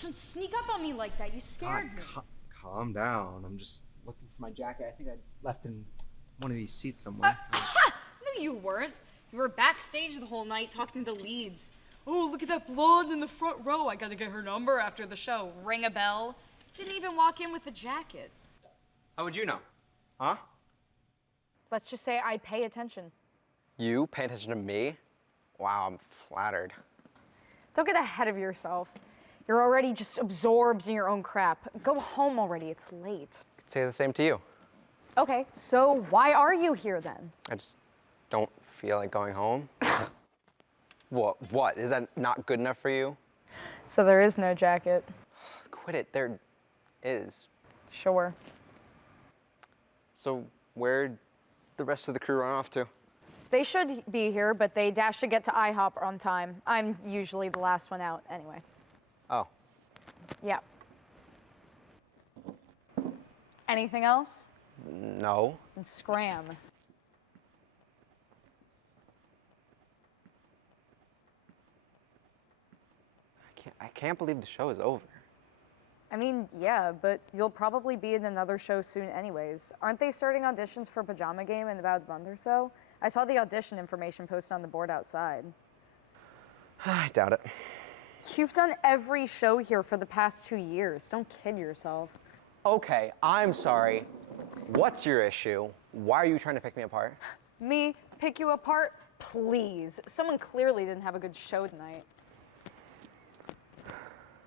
Don't sneak up on me like that. You God, scared me. calm down. I'm just looking for my jacket. I think I left in one of these seats somewhere. No, you weren't. You were backstage the whole night talking to the leads. Oh, look at that blonde in the front row. I gotta get her number after the show. Ring a bell. Didn't even walk in with a jacket. How would you know? Huh? Let's just say I pay attention. You pay attention to me? Wow, I'm flattered. Don't get ahead of yourself. You're already just absorbed in your own crap. Go home already. It's late. Could say the same to you. Okay, so why are you here then? I just don't feel like going home. What? Is that not good enough for you? So there is no jacket. Quit it. There is. Sure. So where'd the rest of the crew run off to? They should be here, but they dashed to get to IHOP on time. I'm usually the last one out anyway. Oh. Yeah. Anything else? No. And scram. I can't believe the show is over. I mean, yeah, but you'll probably be in another show soon anyways. Aren't they starting auditions for Pajama Game in about a month or so? I saw the audition information posted on the board outside. I doubt it. You've done every show here for the past 2 years. Don't kid yourself. Okay, I'm sorry. What's your issue? Why are you trying to pick me apart? Me? Pick you apart? Please. Someone clearly didn't have a good show tonight.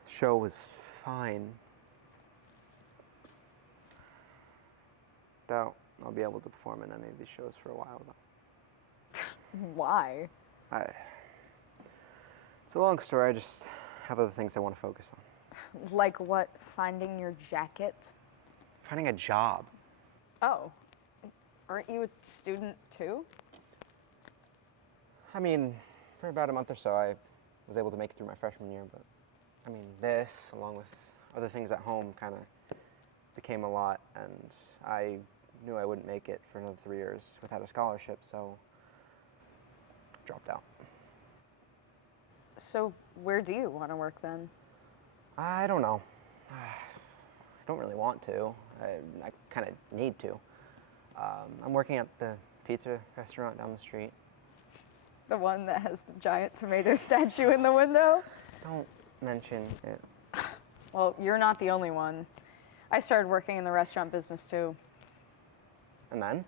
Show was fine. Doubt I'll be able to perform in any of these shows for a while, though. Why? It's a long story. I just have other things I want to focus on. Like what? Finding your jacket? Finding a job. Oh. Aren't you a student too? I mean, for about a month or so, I was able to make it through my freshman year, but I mean, this, along with other things at home, kind of became a lot, and I knew I wouldn't make it for another 3 years without a scholarship, so dropped out. So where do you want to work then? I don't know. I don't really want to. I kind of need to. I'm working at the pizza restaurant down the street. The one that has the giant tomato statue in the window? Don't mention it. Well, you're not the only one. I started working in the restaurant business too. And then?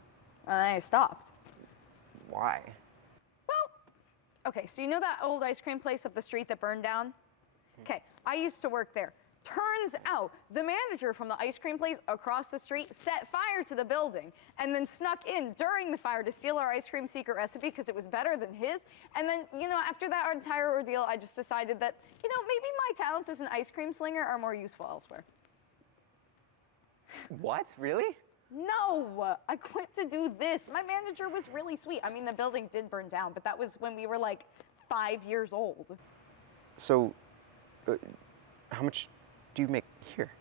And I stopped. Why? Well, okay, so you know that old ice cream place up the street that burned down? Okay, I used to work there. Turns out the manager from the ice cream place across the street set fire to the building and then snuck in during the fire to steal our ice cream secret recipe because it was better than his. And then, you know, after that entire ordeal, I just decided that, you know, maybe my talents as an ice cream slinger are more useful elsewhere. What? Really? No, I quit to do this. My manager was really sweet. I mean, the building did burn down, but that was when we were like 5 years old. So, how much do you make here?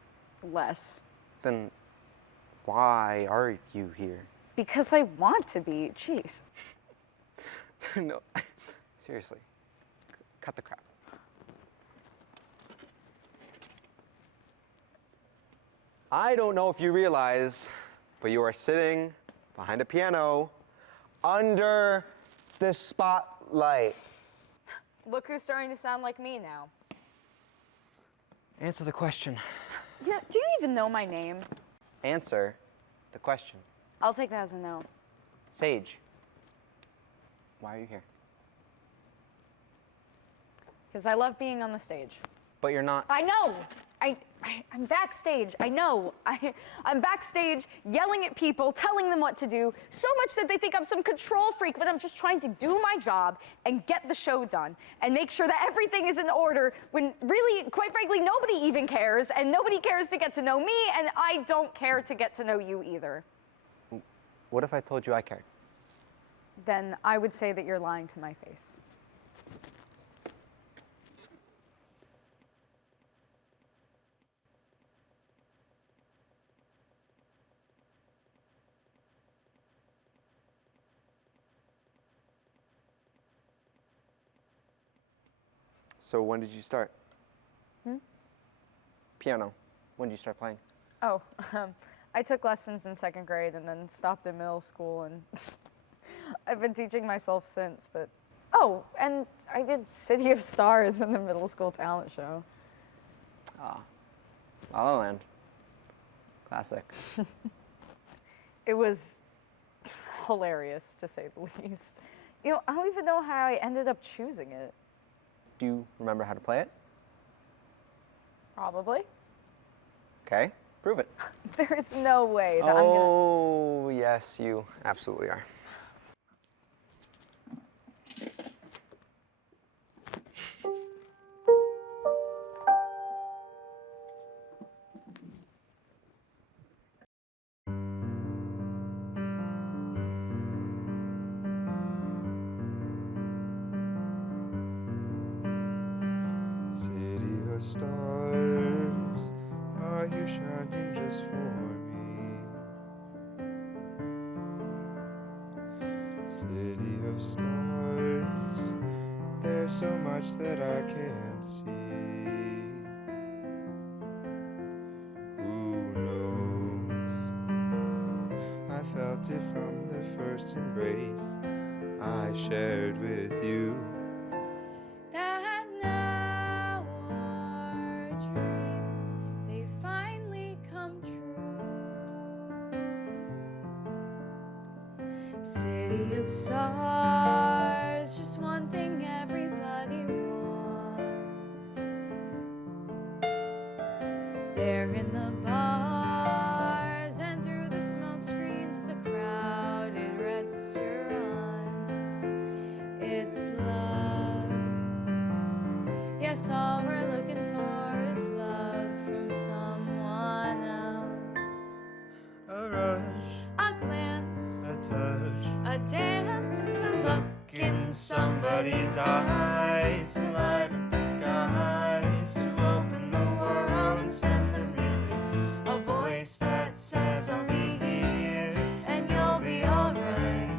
Less. Then why are you here? Because I want to be. Jeez. No, seriously, cut the crap. I don't know if you realize, but you are sitting behind a piano under the spotlight. Look who's starting to sound like me now. Answer the question. Yeah, do you even know my name? Answer the question. I'll take that as a no. Sage, why are you here? Because I love being on the stage. But you're not. I know. I'm backstage. I know. I'm backstage yelling at people, telling them what to do, so much that they think I'm some control freak, but I'm just trying to do my job and get the show done and make sure that everything is in order when really, quite frankly, nobody even cares, and nobody cares to get to know me, and I don't care to get to know you either. What if I told you I cared? Then I would say that you're lying to my face. So when did you start? piano. When did you start playing? Oh, I took lessons in 2nd grade and then stopped in middle school, and I've been teaching myself since. But oh, and I did City of Stars in the middle school talent show. Ah, La La Land. Classic. It was hilarious, to say the least. You know, I don't even know how I ended up choosing it. Do you remember how to play it? Probably. Okay, prove it. There is no way that I'm gonna. Oh, yes, you absolutely are. City of stars, are you shining just for me? City of stars, there's so much that I can't see. Who knows? I felt it from the first embrace I shared with you. That now our dreams, they finally come true. City of stars, just one thing everybody wants. There in the bars and through the smoke screen of the crowded restaurants, it's love. Yes, all we're looking for is love from someone else. A rush, A glance, a touch, a dance to look in somebody's eyes, to light up the skies, to open the world and send them reeling. A voice that says I'll be here and you'll be alright.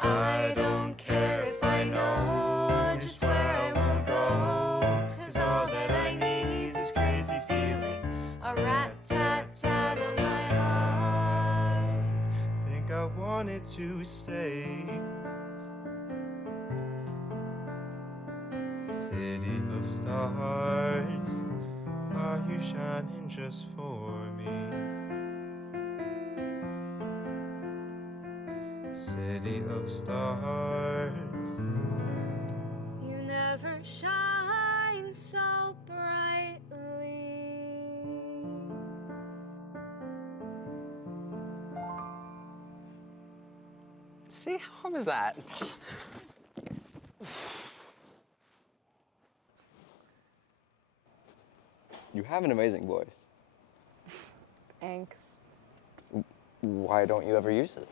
I don't care if I know just where I will go, 'cause all that I need is this crazy feeling, a rat-tat-tat on my heart. think I wanted to stay. City of stars, are you shining just for me? City of stars, You never shine so brightly. See, how was that? You have an amazing voice. Thanks. Why don't you ever use it?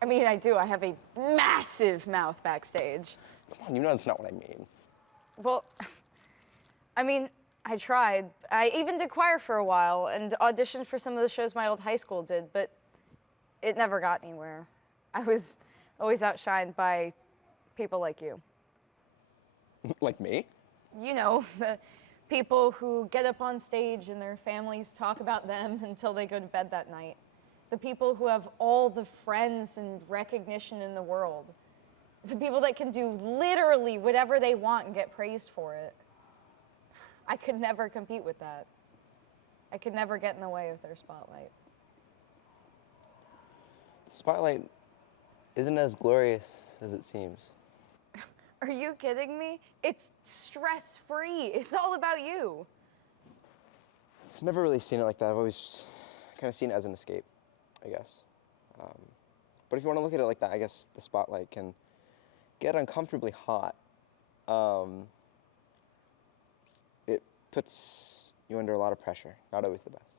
I mean, I do. I have a massive mouth backstage. Come on, you know that's not what I mean. Well, I mean, I tried. I even did choir for a while and auditioned for some of the shows my old high school did, but it never got anywhere. I was always outshined by people like you. Like me? You know, the people who get up on stage and their families talk about them until they go to bed that night. The people who have all the friends and recognition in the world. The people that can do literally whatever they want and get praised for it. I could never compete with that. I could never get in the way of their spotlight. Spotlight isn't as glorious as it seems. Are you kidding me? It's stress-free. It's all about you. I've never really seen it like that. I've always kind of seen it as an escape, I guess. But if you want to look at it like that, I guess the spotlight can get uncomfortably hot. It puts you under a lot of pressure. Not always the best.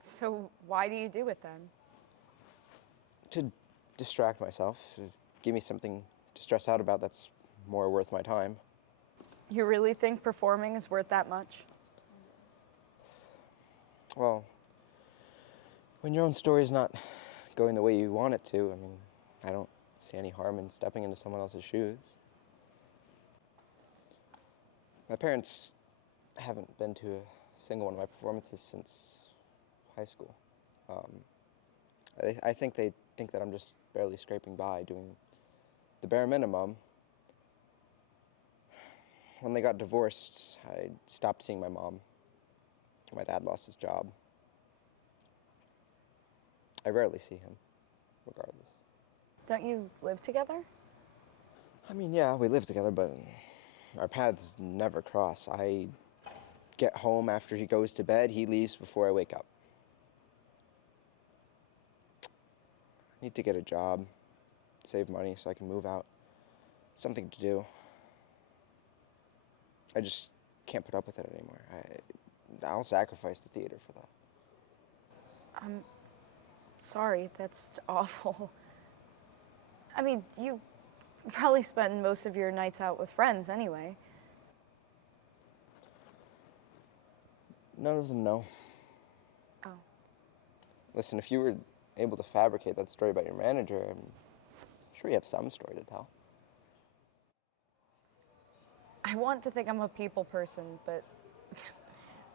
So why do you do it then? To distract myself, to give me something to stress out about that's more worth my time. You really think performing is worth that much? Well, when your own story's not going the way you want it to, I mean, I don't see any harm in stepping into someone else's shoes. My parents haven't been to a single one of my performances since high school. I think they think that I'm just barely scraping by, doing the bare minimum. When they got divorced, I stopped seeing my mom. My dad lost his job. I rarely see him, regardless. Don't you live together? I mean, yeah, we live together, but our paths never cross. I get home after he goes to bed, he leaves before I wake up. I need to get a job, save money so I can move out. Something to do. I just can't put up with it anymore. I'll sacrifice the theater for that. I'm sorry, that's awful. I mean, you probably spend most of your nights out with friends anyway. None of them know. Oh. Listen, if you were able to fabricate that story about your manager, I'm sure you have some story to tell. I want to think I'm a people person, but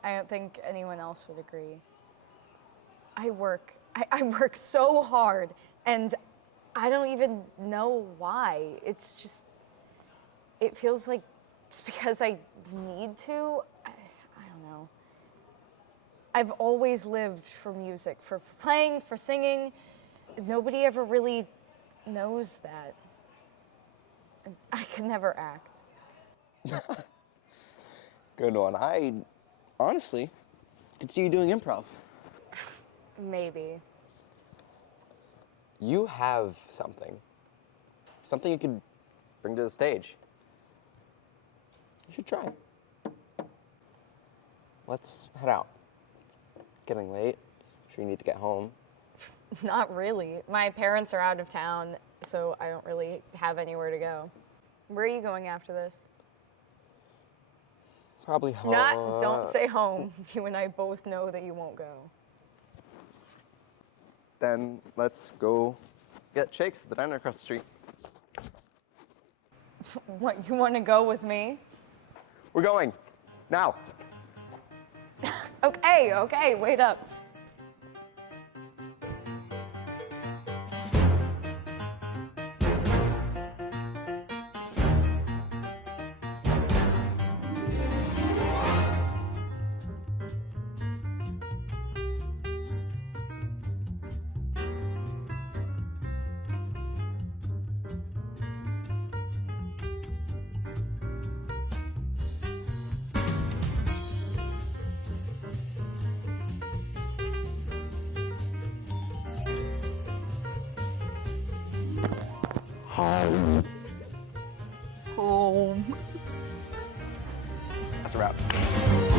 I don't think anyone else would agree. I work so hard, and I don't even know why. It's just, it feels like it's because I need to. I don't know. I've always lived for music, for playing, for singing. Nobody ever really knows that. And I could never act. Good one. I honestly could see you doing improv. Maybe. You have something you could bring to the stage. You should try. Let's head out. Getting late. Sure you need to get home. Not really. My parents are out of town, so I don't really have anywhere to go. Where are you going after this? Probably home. Don't say home. You and I both know that you won't go. Then let's go get shakes at the diner across the street. What, you want to go with me? We're going. Now. Okay, wait up. Home. That's a wrap.